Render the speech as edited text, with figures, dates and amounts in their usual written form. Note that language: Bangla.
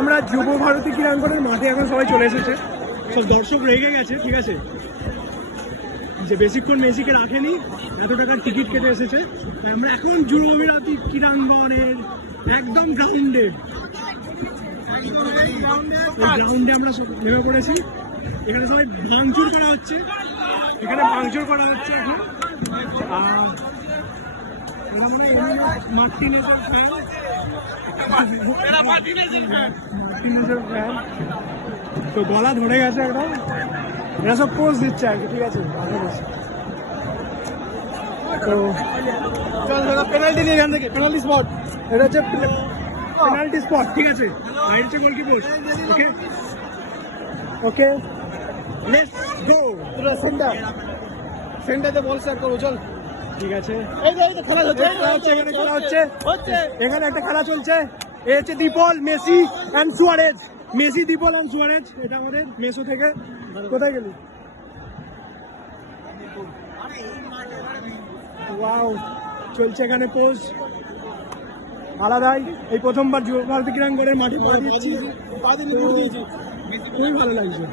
আমরা যুব ভারতী ক্রীড়াঙ্গনের মাঠে এখন সবাই চলে এসেছে, সব দর্শক রেগে গেছে, ঠিক আছে, যে বেশিক্ষণ মেসিকে রাখেনি, এত টাকার টিকিট কেটে এসেছে। আমরা এখন যুব ভারতী ক্রীড়াঙ্গনের একদম গ্রাউন্ডে আমরা নেমে পড়েছি। এখানে সবাই ভাঙচুর করা হচ্ছে, এখানে ভাঙচুর করা হচ্ছে এখন। তো গলা ধরে গেছে একদম, এরা সব পোজ দিচ্ছে আর কি, ঠিক আছে। তো পেনাল্টি নিয়ে এখান থেকে, পেনাল্টি স্পট, এটা হচ্ছে পেনাল্টি স্পট, ঠিক আছে। বাইরে হচ্ছে goalkeeper, okay okay, let's go. তোরা সেন্টারে বল স্টার্ট করো, চল, ঠিক আছে। এই তো খেলা হচ্ছে, এখানে খেলা হচ্ছে, এখানে একটা খেলা চলছে। এ হচ্ছে Dipal, Messi and Suarez, Messi, Dipal and Suarez. এটা আমাদের মেসো থেকে। কোথায় গেলি? ওয়াও, চলছে এখানে পোজ আলাদাই। এই প্রথমবার যুব ভারতী ক্রীড়াঙ্গনের মাঠে পা দিচ্ছি, খুবই ভালো লাগছে।